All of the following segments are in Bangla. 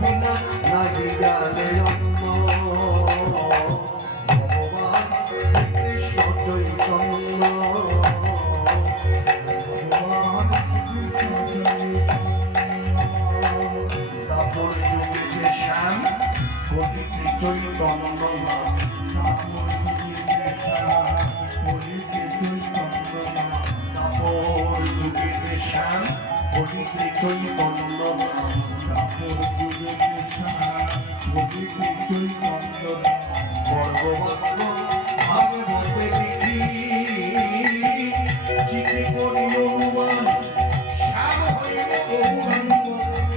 বিনা নাহি জানে অন্য ভগবান শ্রীকৃষ্ণ চৈতন্য তারপর যুগে যে শ্যাম গতিতে চৈতন্য তারপর যুগে যে শ্যাম গতিতে চৈতন্য বর্গবাক্য ভাগবতে লিখি চিঠি করি অনুমান শ্যাম হইল গৌরাঙ্গ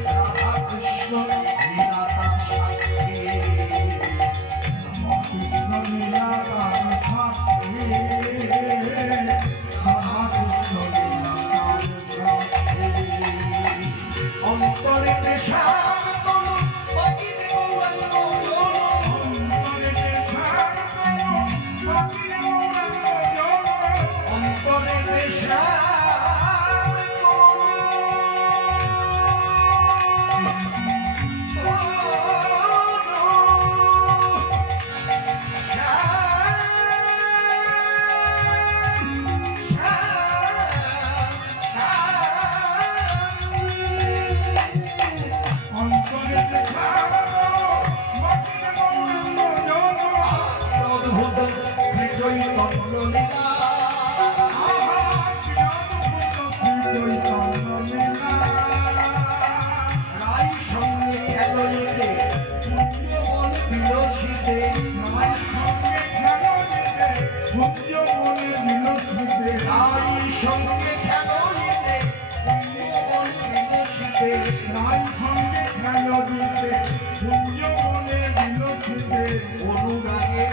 রাধা কৃষ্ণ লীলা তার সাক্ষী কৃষ্ণ লীলা তার সাক্ষী রাধা কৃষ্ণ লীলা তার সাক্ষী অন্তরে শ্যাম অনুরাগে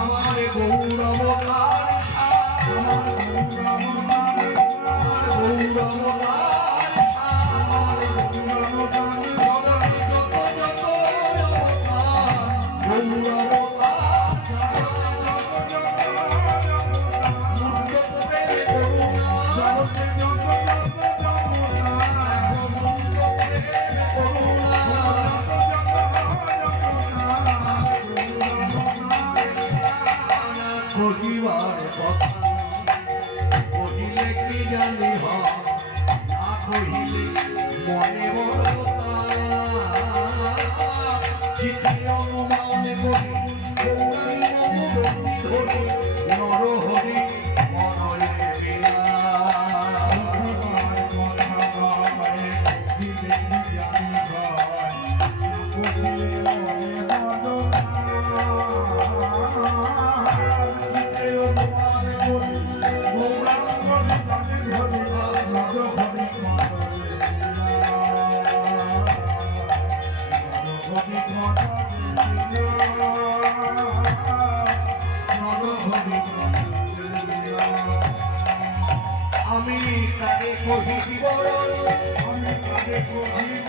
আমার গৌরবকার মনে চিঠি অনুমান করি ধরি নরহরি মনরে আমি তারে কহি বড় আমি তারে কহি